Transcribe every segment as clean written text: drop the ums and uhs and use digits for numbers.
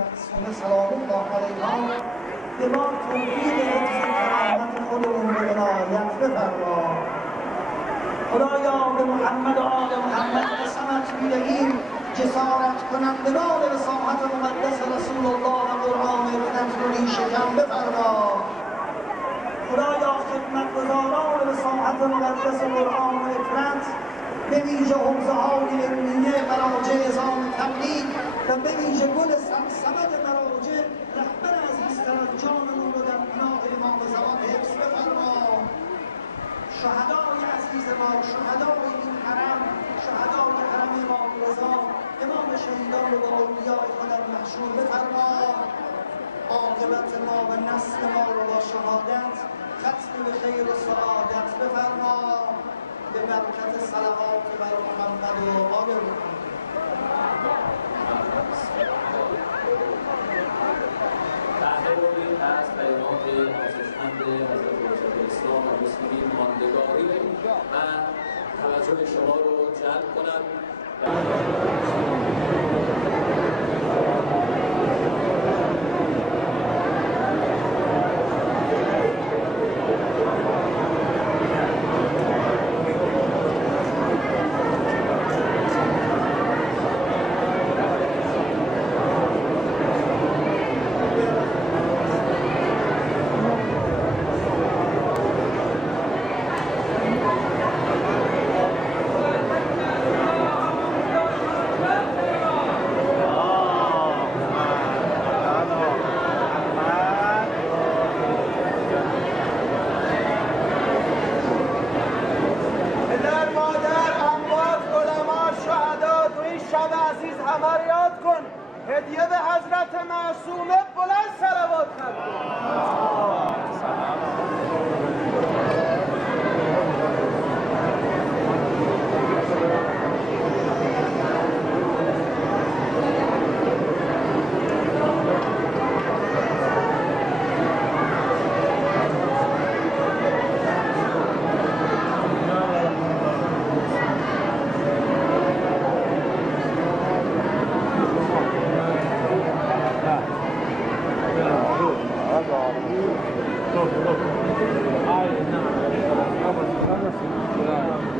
معصومه سلام الله علیها به ما توفیق حفظ کرامت خودمون رو عنایت بفرما. خدایا به محمد و آل محمد قسمت می‌دهیم جسارت کنندگان وساحت مقدس رسول الله و قرآن اطهرت رو ریشه‌کن بفرما. خدایا خدمتگزاران وساحت مقدس قرآن و اطهرت به ویژه حوزه‌های علمیه مراجع نظام تبلیغ و به ویژه گل سمسمت مراجع رهبر عزیزتر جانمون رو در پناه امام زمان حفظ بفرما. شهدای عزیز ما، شهدای این حرم، شهدای حرم امام رضا، امام شهیدان رو با اولیاء خودت محشور بفرما. عاقبت ما و نسل ما رو با شهادت ختم به خیر و سعادت بفرما. به برکت صلوات بر محمد و آل محمد. تحریری از پیامات آسشمند حضرت حجت اسلام و مسلمین ماندگاری و توجه شما رو جلب کنم. هدیه به حضرت معصومه بلند صلوات کن.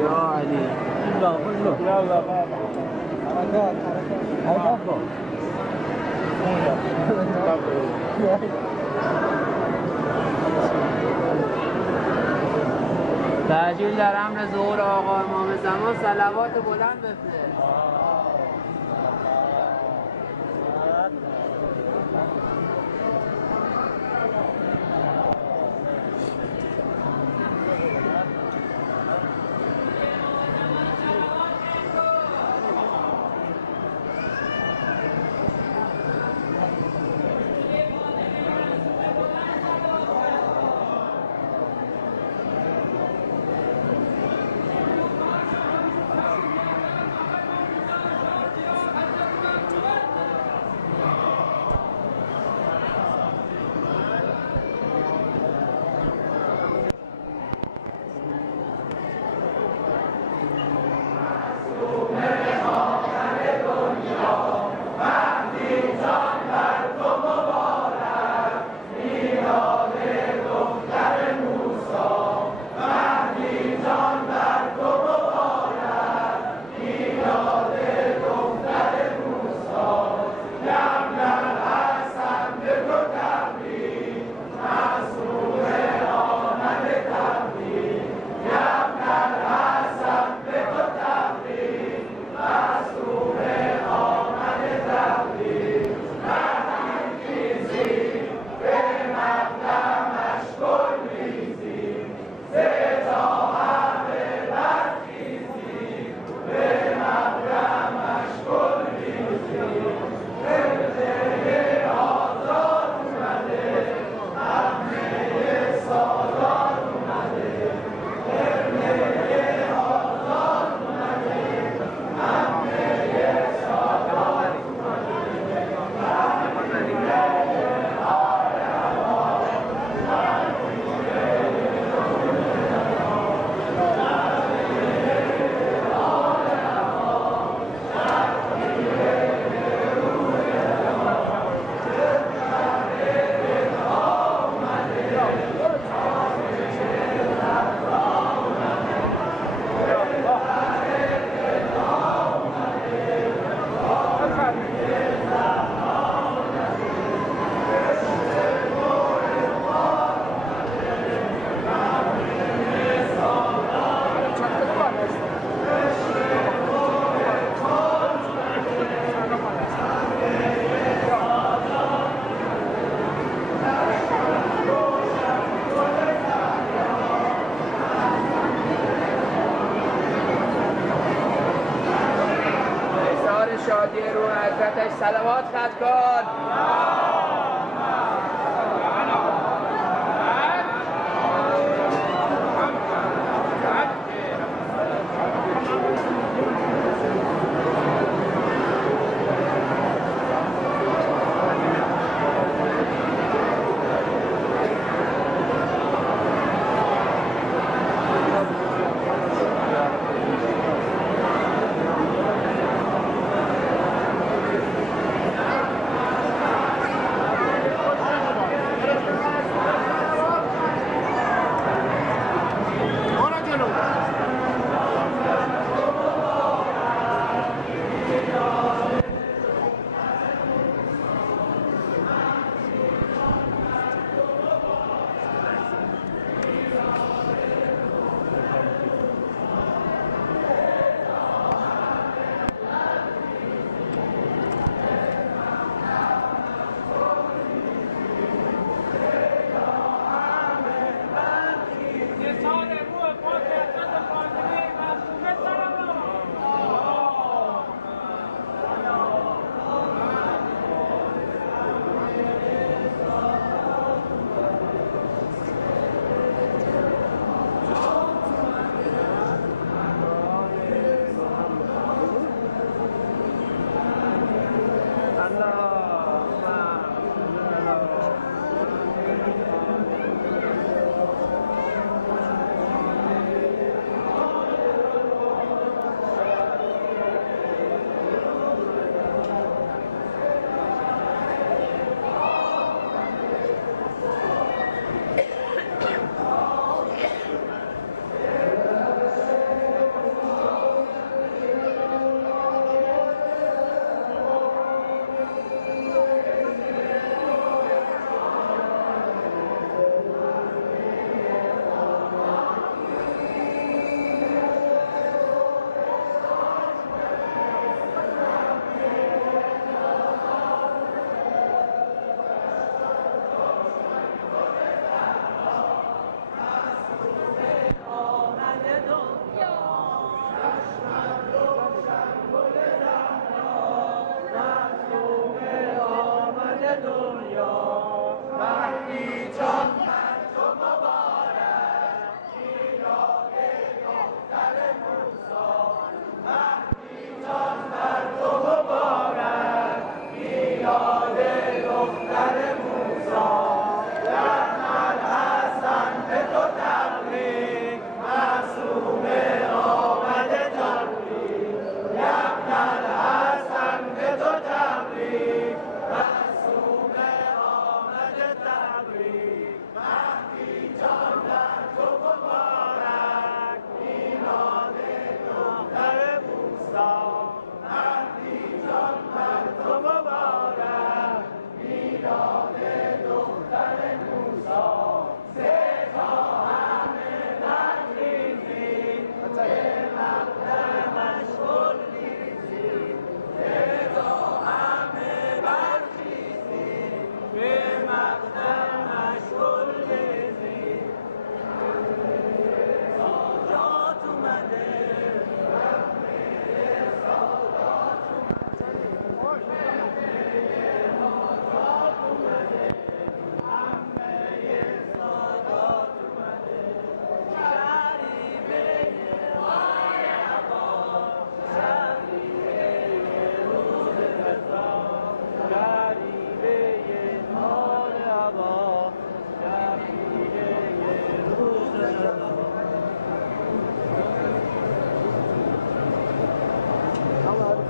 يا علي يلا بابا حركات تعجیل در امر ظهور آقا امام زمان صلوات بلند بفرست. شادی روح حضرتش صلوات خط کن.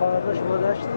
Kardeş uğraştı.